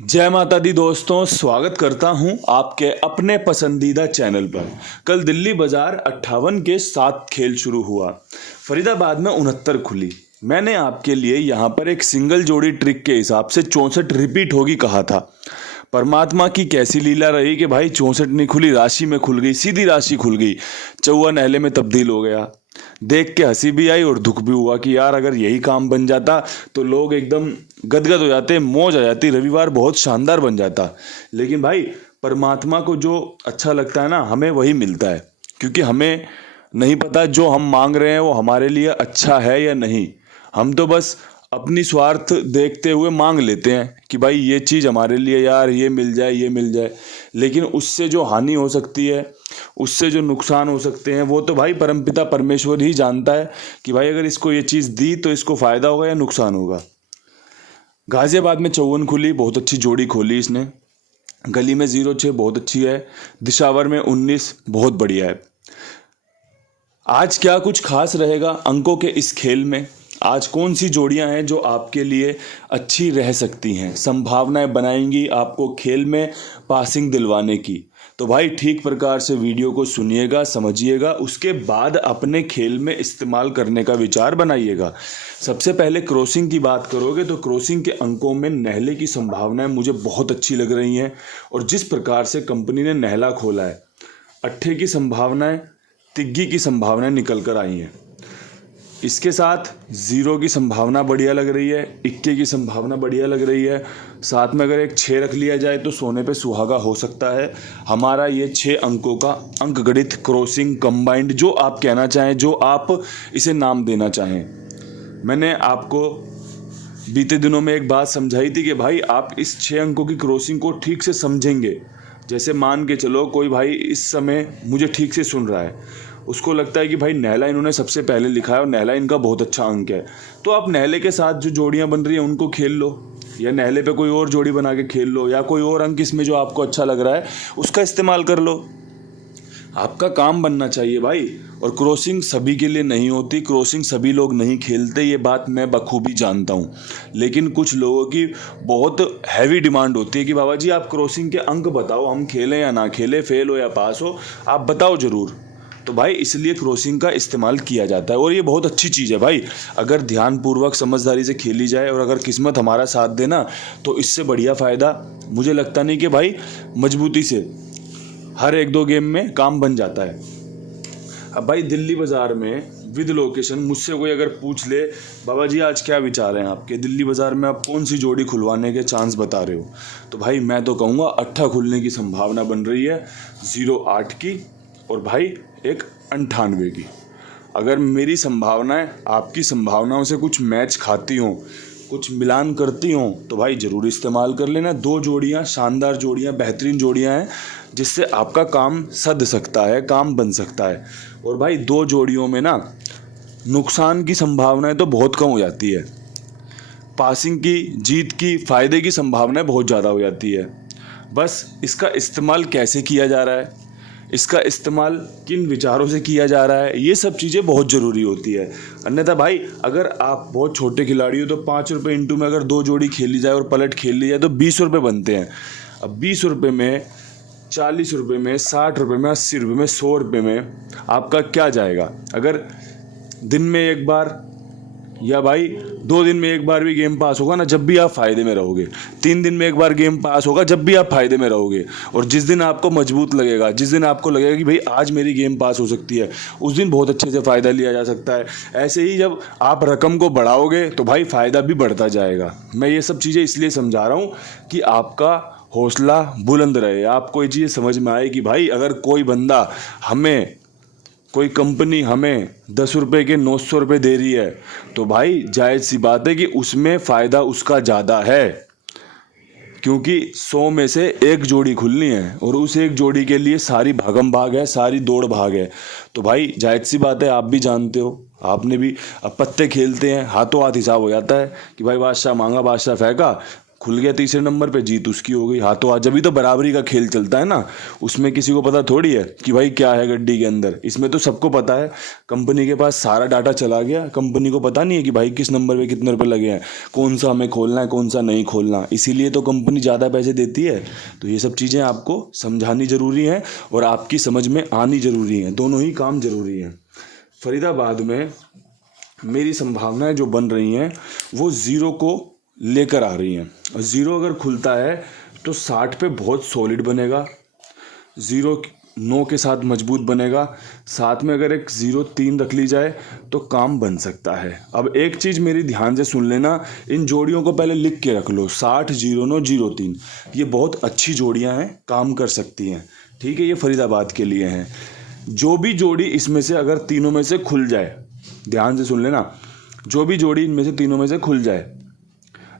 जय माता दी दोस्तों, स्वागत करता हूं आपके अपने पसंदीदा चैनल पर। कल दिल्ली बाजार 58 के 7 खेल शुरू हुआ। फरीदाबाद में 69 खुली। मैंने आपके लिए यहां पर एक सिंगल जोड़ी ट्रिक के हिसाब से 64 रिपीट होगी कहा था। परमात्मा की कैसी लीला रही कि भाई 64 नहीं खुली, राशि में खुल गई, सीधी राशि खुल गई, चौवा नहले में तब्दील हो गया। देख के हंसी भी आई और दुख भी हुआ कि यार अगर यही काम बन जाता तो लोग एकदम गदगद हो जाते, मौज आ जाती, रविवार बहुत शानदार बन जाता। लेकिन भाई परमात्मा को जो अच्छा लगता है ना, हमें वही मिलता है, क्योंकि हमें नहीं पता जो हम मांग रहे हैं वो हमारे लिए अच्छा है या नहीं। हम तो बस अपनी स्वार्थ देखते हुए मांग लेते हैं कि भाई ये चीज़ हमारे लिए यार ये मिल जाए, ये मिल जाए। लेकिन उससे जो हानि हो सकती है, उससे जो नुकसान हो सकते हैं, वो तो भाई परमपिता परमेश्वर ही जानता है कि भाई अगर इसको ये चीज़ दी तो इसको फ़ायदा होगा या नुकसान होगा। गाजियाबाद में 54 खुली, बहुत अच्छी जोड़ी खोली इसने। गली में 06 बहुत अच्छी है। दिशावर में 19 बहुत बढ़िया है। आज क्या कुछ खास रहेगा अंकों के इस खेल में? आज कौन सी जोड़ियां हैं जो आपके लिए अच्छी रह सकती हैं, संभावनाएं बनाएंगी आपको खेल में पासिंग दिलवाने की? तो भाई ठीक प्रकार से वीडियो को सुनिएगा, समझिएगा, उसके बाद अपने खेल में इस्तेमाल करने का विचार बनाइएगा। सबसे पहले क्रॉसिंग की बात करोगे तो क्रॉसिंग के अंकों में नहले की संभावनाएं मुझे बहुत अच्छी लग रही हैं। और जिस प्रकार से कंपनी ने नहला खोला है, अट्ठे की संभावनाएं, तिग्गी की संभावनाएं निकल कर आई हैं। इसके साथ 0 की संभावना बढ़िया लग रही है, इक्के की संभावना बढ़िया लग रही है। साथ में अगर एक 6 रख लिया जाए तो सोने पे सुहागा हो सकता है। हमारा ये 6 अंकों का अंक गणित क्रॉसिंग कंबाइंड, जो आप कहना चाहें, जो आप इसे नाम देना चाहें। मैंने आपको बीते दिनों में एक बात समझाई थी कि भाई आप इस 6 अंकों की क्रॉसिंग को ठीक से समझेंगे। जैसे मान के चलो कोई भाई इस समय मुझे ठीक से सुन रहा है, उसको लगता है कि भाई नहला इन्होंने सबसे पहले लिखा है और नहला इनका बहुत अच्छा अंक है, तो आप नहले के साथ जो जोड़ियां बन रही हैं उनको खेल लो, या नहले पे कोई और जोड़ी बना के खेल लो, या कोई और अंक इसमें जो आपको अच्छा लग रहा है उसका इस्तेमाल कर लो। आपका काम बनना चाहिए भाई। और क्रॉसिंग सभी के लिए नहीं होती, क्रॉसिंग सभी लोग नहीं खेलते, ये बात मैं बखूबी जानता हूँ। लेकिन कुछ लोगों की बहुत हैवी डिमांड होती है कि बाबा जी आप क्रॉसिंग के अंक बताओ, हम खेलें या ना खेलें, फेल हो या पास हो, आप बताओ ज़रूर। तो भाई इसलिए क्रॉसिंग का इस्तेमाल किया जाता है और ये बहुत अच्छी चीज़ है भाई। अगर ध्यानपूर्वक समझदारी से खेली जाए और अगर किस्मत हमारा साथ देना तो इससे बढ़िया फ़ायदा मुझे लगता नहीं कि भाई मजबूती से हर 1-2 गेम में काम बन जाता है। अब भाई दिल्ली बाज़ार में विद लोकेशन मुझसे कोई अगर पूछ ले, बाबा जी आज क्या विचार हैं आपके, दिल्ली बाज़ार में आप कौन सी जोड़ी खुलवाने के चांस बता रहे हो, तो भाई मैं तो कहूँगा 8 खुलने की संभावना बन रही है, 08 की और भाई एक 98 की। अगर मेरी संभावनाएं आपकी संभावनाओं से कुछ मैच खाती हों, कुछ मिलान करती हों, तो भाई ज़रूर इस्तेमाल कर लेना। 2 जोड़ियां शानदार जोड़ियां, बेहतरीन जोड़ियां हैं जिससे आपका काम सध सकता है, काम बन सकता है। और भाई 2 जोड़ियों में ना नुकसान की संभावनाएं तो बहुत कम हो जाती है, पासिंग की, जीत की, फ़ायदे की संभावनाएं बहुत ज़्यादा हो जाती है। बस इसका इस्तेमाल कैसे किया जा रहा है, इसका इस्तेमाल किन विचारों से किया जा रहा है, ये सब चीज़ें बहुत ज़रूरी होती है। अन्यथा भाई अगर आप बहुत छोटे खिलाड़ी हो तो 5 रुपये इंटू में अगर 2 जोड़ी खेली जाए और पलट खेल ली जाए तो 20 रुपये बनते हैं। अब 20 रुपये में, 40 रुपये में, 60 रुपये में, 80 रुपये में, 100 रुपये में आपका क्या जाएगा? अगर दिन में एक बार या भाई 2 दिन में एक बार भी गेम पास होगा ना, जब भी आप फ़ायदे में रहोगे। 3 दिन में एक बार गेम पास होगा, जब भी आप फ़ायदे में रहोगे। और जिस दिन आपको मजबूत लगेगा, जिस दिन आपको लगेगा कि भाई आज मेरी गेम पास हो सकती है, उस दिन बहुत अच्छे से फ़ायदा लिया जा सकता है। ऐसे ही जब आप रकम को बढ़ाओगे तो भाई फ़ायदा भी बढ़ता जाएगा। मैं ये सब चीज़ें इसलिए समझा रहा हूँ कि आपका हौसला बुलंद रहे, आपको ये चीज़ समझ में आए कि भाई अगर कोई बंदा हमें, कोई कंपनी हमें 10 रुपये के 900 रुपये दे रही है तो भाई जायज़ सी बात है कि उसमें फ़ायदा उसका ज़्यादा है, क्योंकि 100 में से एक जोड़ी खुलनी है और उस एक जोड़ी के लिए सारी भागम भाग है, सारी दौड़ भाग है। तो भाई जायज़ सी बात है, आप भी जानते हो, आपने भी, अब पत्ते खेलते हैं, हाथों हाथ हिसाब हो जाता है कि भाई बादशाह मांगा बादशाह फेंका, खुल गया तीसरे नंबर पे, जीत उसकी हो गई। हाथों हाथ, जब भी तो बराबरी का खेल चलता है ना, उसमें किसी को पता थोड़ी है कि भाई क्या है गड्डी के अंदर। इसमें तो सबको पता है, कंपनी के पास सारा डाटा चला गया, कंपनी को पता नहीं है कि भाई किस नंबर पे कितने रुपए लगे हैं, कौन सा हमें खोलना है कौन सा नहीं खोलना। इसीलिए तो कंपनी ज़्यादा पैसे देती है। तो ये सब चीज़ें आपको समझानी ज़रूरी है और आपकी समझ में आनी ज़रूरी है, दोनों ही काम ज़रूरी हैं। फरीदाबाद में मेरी संभावनाएं जो बन रही हैं वो ज़ीरो को लेकर आ रही हैं। और ज़ीरो अगर खुलता है तो 60 पे बहुत सॉलिड बनेगा, ज़ीरो 9 के साथ मजबूत बनेगा, साथ में अगर एक 0-3 रख ली जाए तो काम बन सकता है। अब एक चीज़ मेरी ध्यान से सुन लेना, इन जोड़ियों को पहले लिख के रख लो, 60 09 03, ये बहुत अच्छी जोड़ियां हैं, काम कर सकती हैं। ठीक है, ये फरीदाबाद के लिए हैं। जो भी जोड़ी इसमें से अगर तीनों में से खुल जाए, ध्यान से सुन लेना, जो भी जोड़ी इनमें से तीनों में से खुल जाए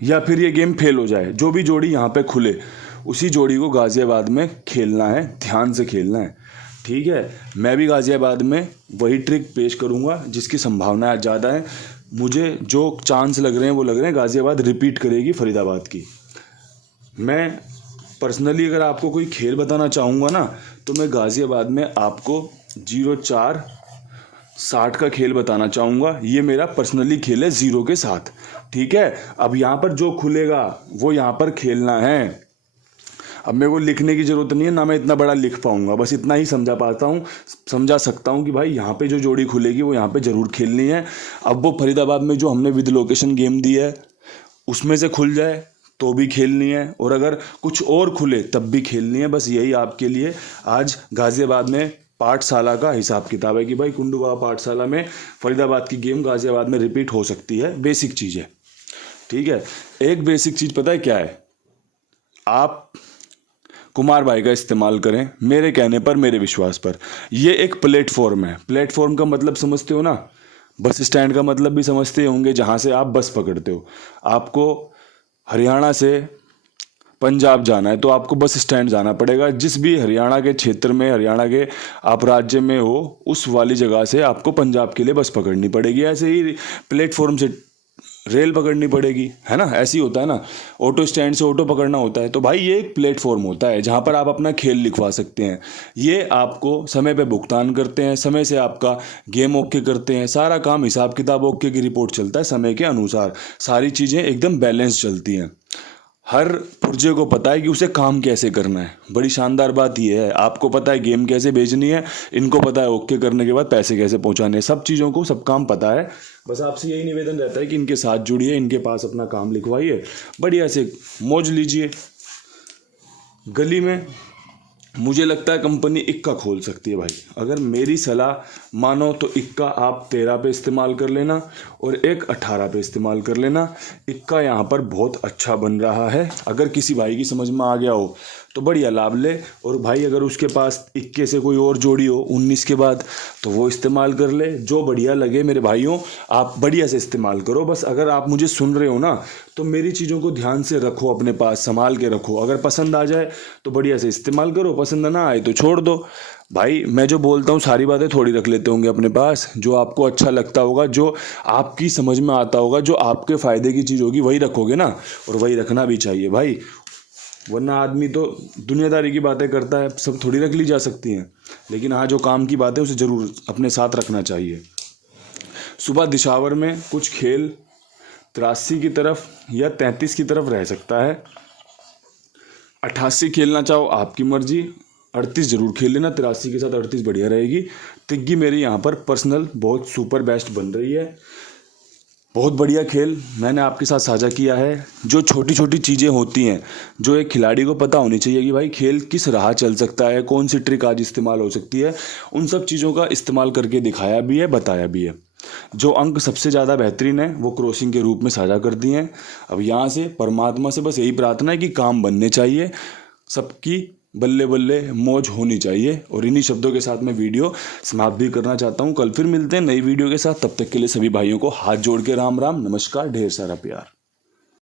या फिर ये गेम फेल हो जाए, जो भी जोड़ी यहाँ पे खुले उसी जोड़ी को गाज़ियाबाद में खेलना है, ध्यान से खेलना है। ठीक है, मैं भी गाज़ियाबाद में वही ट्रिक पेश करूँगा जिसकी संभावनाएं ज़्यादा है। मुझे जो चांस लग रहे हैं वो लग रहे हैं गाज़ियाबाद रिपीट करेगी फरीदाबाद की। मैं पर्सनली अगर आपको कोई खेल बताना चाहूँगा ना, तो मैं गाज़ियाबाद में आपको 0-4-60 का खेल बताना चाहूँगा। ये मेरा पर्सनली खेल है 0 के साथ। ठीक है, अब यहाँ पर जो खुलेगा वो यहाँ पर खेलना है। अब मेरे को लिखने की ज़रूरत नहीं है, ना मैं इतना बड़ा लिख पाऊँगा, बस इतना ही समझा सकता हूँ कि भाई यहाँ पे जो जोड़ी खुलेगी वो यहाँ पे ज़रूर खेलनी है। अब वो फरीदाबाद में जो हमने विद लोकेशन गेम दी है उसमें से खुल जाए तो भी खेलनी है, और अगर कुछ और खुले तब भी खेलनी है। बस यही आपके लिए आज गाज़ियाबाद में पाठशाला का हिसाब किताब है कि भाई कुंडू बाबा पाठशाला में फरीदाबाद की गेम गाज़ियाबाद में रिपीट हो सकती है। बेसिक चीज़ है। ठीक है, एक बेसिक चीज़ पता है क्या है, आप कुमार भाई का इस्तेमाल करें, मेरे कहने पर, मेरे विश्वास पर। ये एक प्लेटफॉर्म है। प्लेटफॉर्म का मतलब समझते हो ना, बस स्टैंड का मतलब भी समझते होंगे, जहाँ से आप बस पकड़ते हो। आपको हरियाणा से पंजाब जाना है तो आपको बस स्टैंड जाना पड़ेगा। जिस भी हरियाणा के क्षेत्र में, हरियाणा के आप राज्य में हो, उस वाली जगह से आपको पंजाब के लिए बस पकड़नी पड़ेगी। ऐसे ही प्लेटफॉर्म से रेल पकड़नी पड़ेगी, है ना। ऐसे ही होता है ना, ऑटो स्टैंड से ऑटो पकड़ना होता है। तो भाई ये एक प्लेटफॉर्म होता है जहाँ पर आप अपना खेल लिखवा सकते हैं। ये आपको समय पे भुगतान करते हैं, समय से आपका गेम ओके करते हैं, सारा काम हिसाब किताब ओके की रिपोर्ट चलता है समय के अनुसार, सारी चीज़ें एकदम बैलेंस चलती हैं। हर पुर्जे को पता है कि उसे काम कैसे करना है। बड़ी शानदार बात यह है, आपको पता है गेम कैसे भेजनी है, इनको पता है ओके करने के बाद पैसे कैसे पहुंचाने हैं, सब चीज़ों को सब काम पता है। बस आपसे यही निवेदन रहता है कि इनके साथ जुड़िए, इनके पास अपना काम लिखवाइए, बढ़िया से मौज लीजिए। गली में मुझे लगता है कंपनी इक्का खोल सकती है भाई। अगर मेरी सलाह मानो तो इक्का आप 13 पे इस्तेमाल कर लेना और एक 18 पे इस्तेमाल कर लेना। इक्का यहाँ पर बहुत अच्छा बन रहा है। अगर किसी भाई की समझ में आ गया हो तो बढ़िया लाभ ले, और भाई अगर उसके पास 21 से कोई और जोड़ी हो 19 के बाद तो वो इस्तेमाल कर ले। जो बढ़िया लगे मेरे भाइयों, आप बढ़िया से इस्तेमाल करो। बस अगर आप मुझे सुन रहे हो ना, तो मेरी चीज़ों को ध्यान से रखो, अपने पास संभाल के रखो। अगर पसंद आ जाए तो बढ़िया से इस्तेमाल करो, पसंद ना आए तो छोड़ दो। भाई मैं जो बोलता हूँ सारी बातें थोड़ी रख लेते होंगे अपने पास। जो आपको अच्छा लगता होगा, जो आपकी समझ में आता होगा, जो आपके फ़ायदे की चीज़ होगी वही रखोगे ना, और वही रखना भी चाहिए भाई। वरना आदमी तो दुनियादारी की बातें करता है, सब थोड़ी रख ली जा सकती हैं, लेकिन हाँ जो काम की बात है उसे ज़रूर अपने साथ रखना चाहिए। सुबह दिशावर में कुछ खेल 83 की तरफ या 33 की तरफ रह सकता है। 88 खेलना चाहो आपकी मर्जी, 38 जरूर खेल लेना, 83 के साथ 38 बढ़िया रहेगी। तिग्गी मेरी यहाँ पर पर्सनल बहुत सुपर बेस्ट बन रही है। बहुत बढ़िया खेल मैंने आपके साथ साझा किया है। जो छोटी छोटी चीज़ें होती हैं जो एक खिलाड़ी को पता होनी चाहिए कि भाई खेल किस राह चल सकता है, कौन सी ट्रिक आज इस्तेमाल हो सकती है, उन सब चीज़ों का इस्तेमाल करके दिखाया भी है, बताया भी है। जो अंक सबसे ज़्यादा बेहतरीन है वो क्रॉसिंग के रूप में साझा कर दिए हैं। अब यहाँ से परमात्मा से बस यही प्रार्थना है कि काम बनने चाहिए, सबकी बल्ले बल्ले मौज होनी चाहिए। और इन्हीं शब्दों के साथ मैं वीडियो समाप्त भी करना चाहता हूँ। कल फिर मिलते हैं नई वीडियो के साथ। तब तक के लिए सभी भाइयों को हाथ जोड़ के राम राम, नमस्कार, ढेर सारा प्यार।